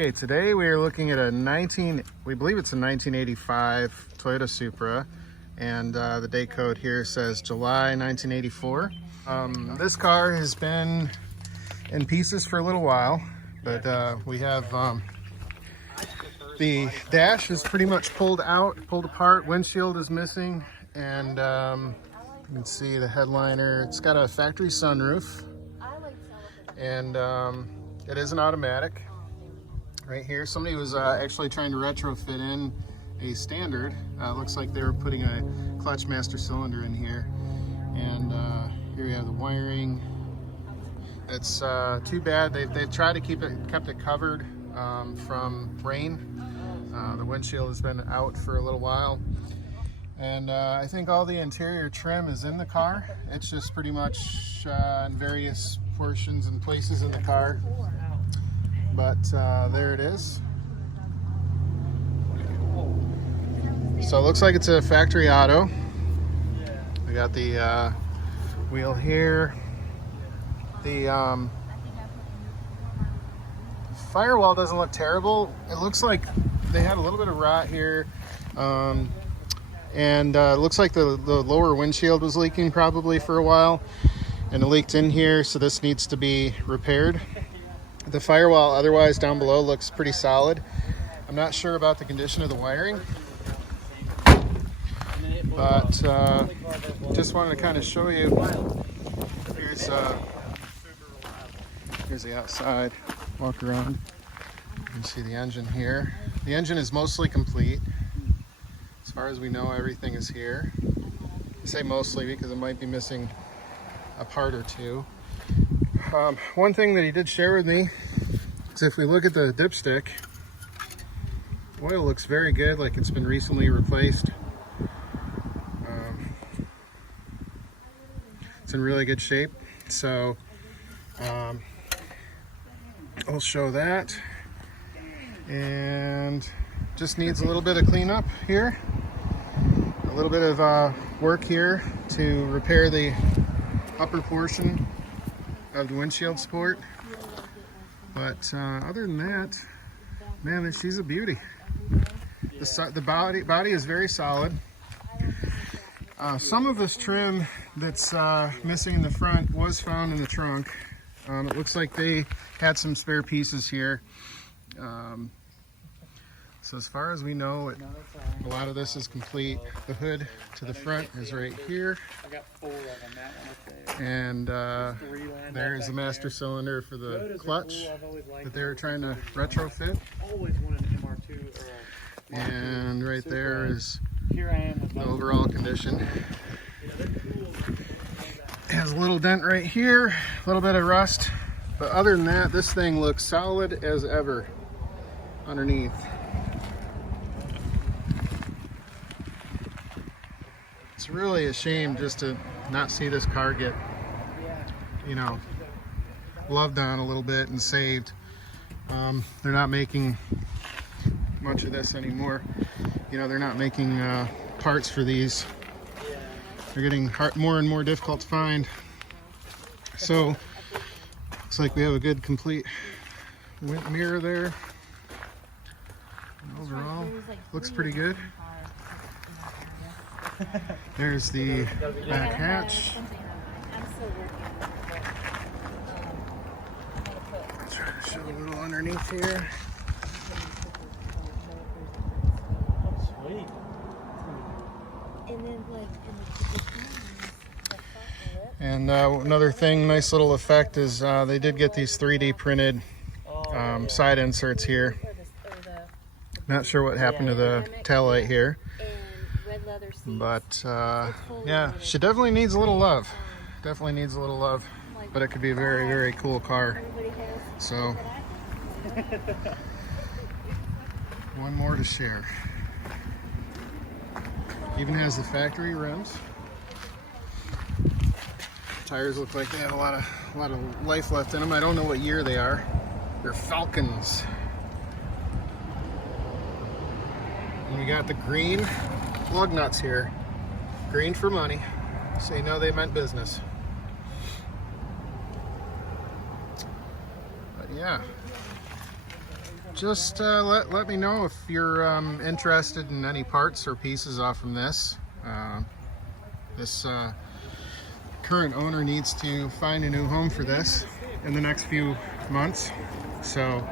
Okay, today we are looking at we believe it's a 1985 Toyota Supra, and the day code here says July 1984. This car has been in pieces for a little while, but we have the dash is pretty much pulled apart, windshield is missing, and you can see the headliner. It's got a factory sunroof, and it is an automatic. Right here, somebody was actually trying to retrofit in a standard. Looks like they were putting a clutch master cylinder in here, and here you have the wiring. It's too bad they tried to kept it covered from rain. The windshield has been out for a little while, and I think all the interior trim is in the car. It's just pretty much in various portions and places in the car. But there it is. So it looks like it's a factory auto. We got the wheel here. The firewall doesn't look terrible. It looks like they had a little bit of rot here, and it looks like the lower windshield was leaking probably for a while, and it leaked in here, so this needs to be repaired. The firewall otherwise down below looks pretty solid. I'm not sure about the condition of the wiring, but just wanted to kind of show you. Here's the outside. Walk around. You can see the engine here. The engine is mostly complete. As far as we know, everything is here. I say mostly because it might be missing a part or two. One thing that he did share with me is if we look at the dipstick, oil looks very good, like it's been recently replaced. It's in really good shape, so I'll show that. And just needs a little bit of cleanup here, a little bit of work here to repair the upper portion of the windshield support, but other than that, man, she's a beauty. The body is very solid. Some of this trim that's missing in the front was found in the trunk. It looks like they had some spare pieces here. So as far as we know, a lot of this is complete. The hood to the front is right here. And there's the master cylinder for the clutch that they were trying to retrofit. And right there is the overall condition. It has a little dent right here, a little bit of rust. But other than that, this thing looks solid as ever underneath. It's really a shame just to not see this car get, loved on a little bit and saved. They're not making much of this anymore. They're not making parts for these. They're getting more and more difficult to find. So, looks like we have a good complete mirror there. And overall, looks pretty good. There's the back hatch. Try to show a little underneath here. And another thing, nice little effect is they did get these 3D printed side inserts here. Not sure what happened to the taillight here. But yeah, she definitely needs a little love. Definitely needs a little love. But it could be a very, very cool car. So, one more to share. Even has the factory rims. Tires look like they have a lot of life left in them. I don't know what year they are. They're Falcons. And we got the green lug nuts here. Green for money. So you know they meant business. But yeah, just let me know if you're interested in any parts or pieces off from this. This current owner needs to find a new home for this in the next few months, so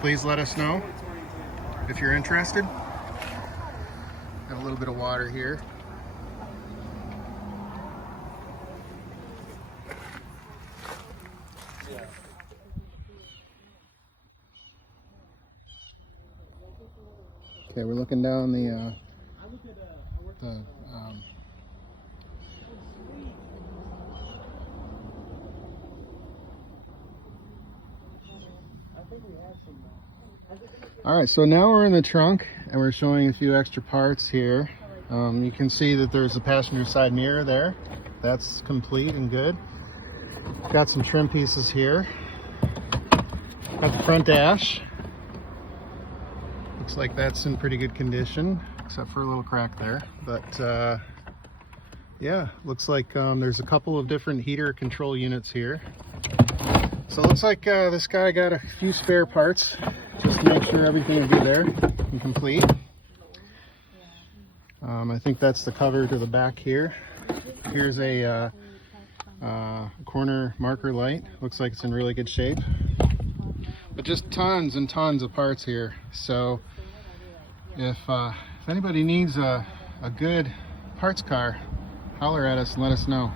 please let us know if you're interested. Got a little bit of water here. Okay, we're looking down the all right, so now we're in the trunk and we're showing a few extra parts here. You can see that there's a passenger side mirror there. That's complete and good. Got some trim pieces here. Got the front dash. Looks like that's in pretty good condition, except for a little crack there. But yeah, looks like there's a couple of different heater control units here. So it looks like this guy got a few spare parts just to make sure everything will be there and complete. I think that's the cover to the back here. Here's a corner marker light. Looks like it's in really good shape. But just tons and tons of parts here. So if anybody needs a good parts car, holler at us and let us know.